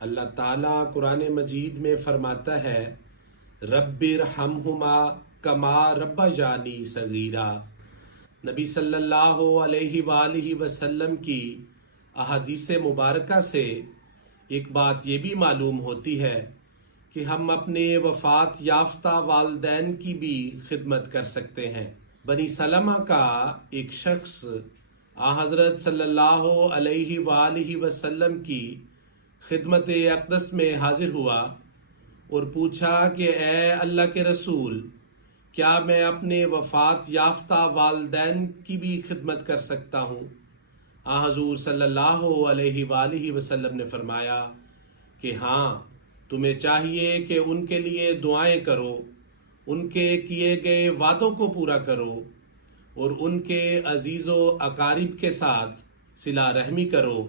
اللہ تعالیٰ قرآن مجید میں فرماتا ہے رب ارحمہما کما ربیانی صغیرا۔ نبی صلی اللہ علیہ وآلہ وسلم کی احادیث مبارکہ سے ایک بات یہ بھی معلوم ہوتی ہے کہ ہم اپنے وفات یافتہ والدین کی بھی خدمت کر سکتے ہیں۔ بنی سلمہ کا ایک شخص حضرت صلی اللہ علیہ وآلہ وسلم کی خدمت اقدس میں حاضر ہوا اور پوچھا کہ اے اللہ کے رسول، کیا میں اپنے وفات یافتہ والدین کی بھی خدمت کر سکتا ہوں؟ حضور صلی اللہ علیہ وآلہ وسلم نے فرمایا کہ ہاں، تمہیں چاہیے کہ ان کے لیے دعائیں کرو، ان کے کیے گئے وعدوں کو پورا کرو اور ان کے عزیز و اقارب کے ساتھ صلہ رحمی کرو۔